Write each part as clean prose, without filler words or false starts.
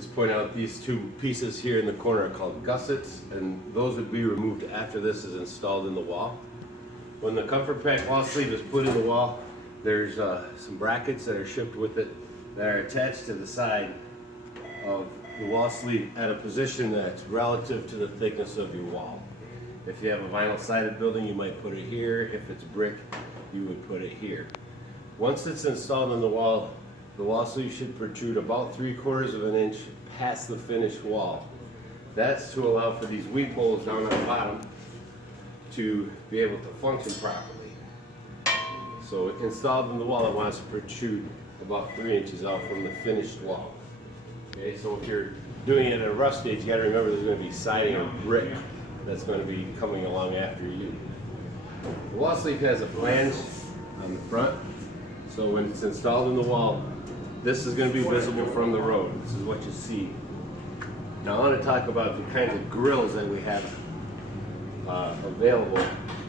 just point out these two pieces here in the corner are called gussets, and those would be removed after this is installed in the wall. When the comfort pack wall sleeve is put in the wall, there's some brackets that are shipped with it that are attached to the side of the wall sleeve at a position that's relative to the thickness of your wall. If you have a vinyl sided building, you might put it here. If it's brick, you would put it here. Once it's installed on the wall sleeve should protrude about 3/4 of an inch past the finished wall. That's to allow for these weep holes down at the bottom to be able to function properly. So installed in the wall, it wants to protrude about 3 inches out from the finished wall. Okay, so if you're doing it at a rough stage, you got to remember there's going to be siding or brick that's going to be coming along after you. The wall sleeve has a flange on the front, so when it's installed in the wall, this is going to be visible from the road. This is what you see. Now I want to talk about the kinds of grills that we have available.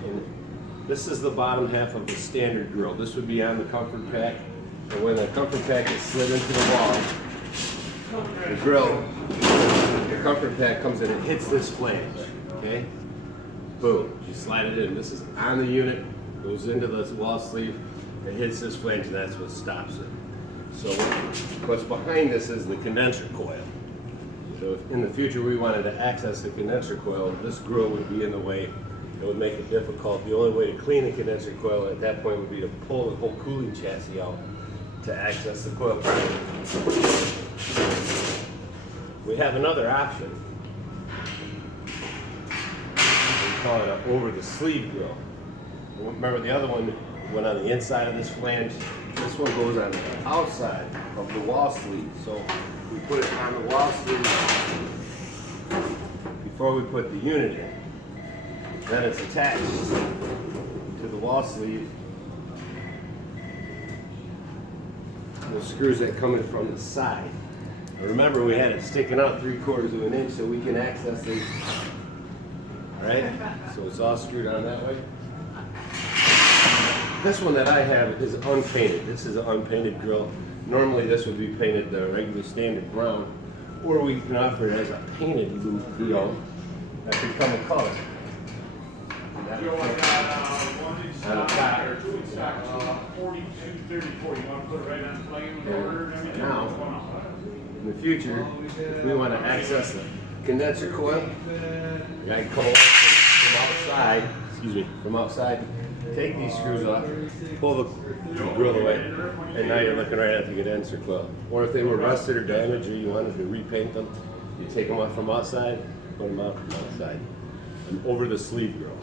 And this is the bottom half of the standard grill. This would be on the comfort pack, and when the comfort pack is slid into the wall, the grill, the comfort pack comes in and hits this flange. Okay? Boom. You slide it in. This is on the unit, goes into the wall sleeve, it hits this flange, and that's what stops it. So what's behind this is the condenser coil. So if in the future we wanted to access the condenser coil, this grill would be in the way. It would make it difficult. The only way to clean the condenser coil at that point would be to pull the whole cooling chassis out to access the coil properly. We have another option. We call it an over the sleeve grill. Remember the other one went on the inside of this flange. This one goes on the outside of the wall sleeve. So we put it on the wall sleeve before we put the unit in. Then it's attached to the wall sleeve. The screws that come in from the side. Now remember, we had it sticking out 3/4 of an inch so we can access these. All right, so it's all screwed on that way. This one that I have is unpainted. This is an unpainted grill. Normally this would be painted the regular standard brown, or we can offer it as a painted grill that can come in color. On the top. 4234. You want to put it right on flame order and everything? Now, in the future, if we want to access the condenser coil, I can come along from outside, take these screws off, pull the grill away, and now you're looking right at the condenser coil. Or if they were rusted or damaged or you wanted to repaint them, you take them off from outside, put them out from outside. An over the sleeve grill.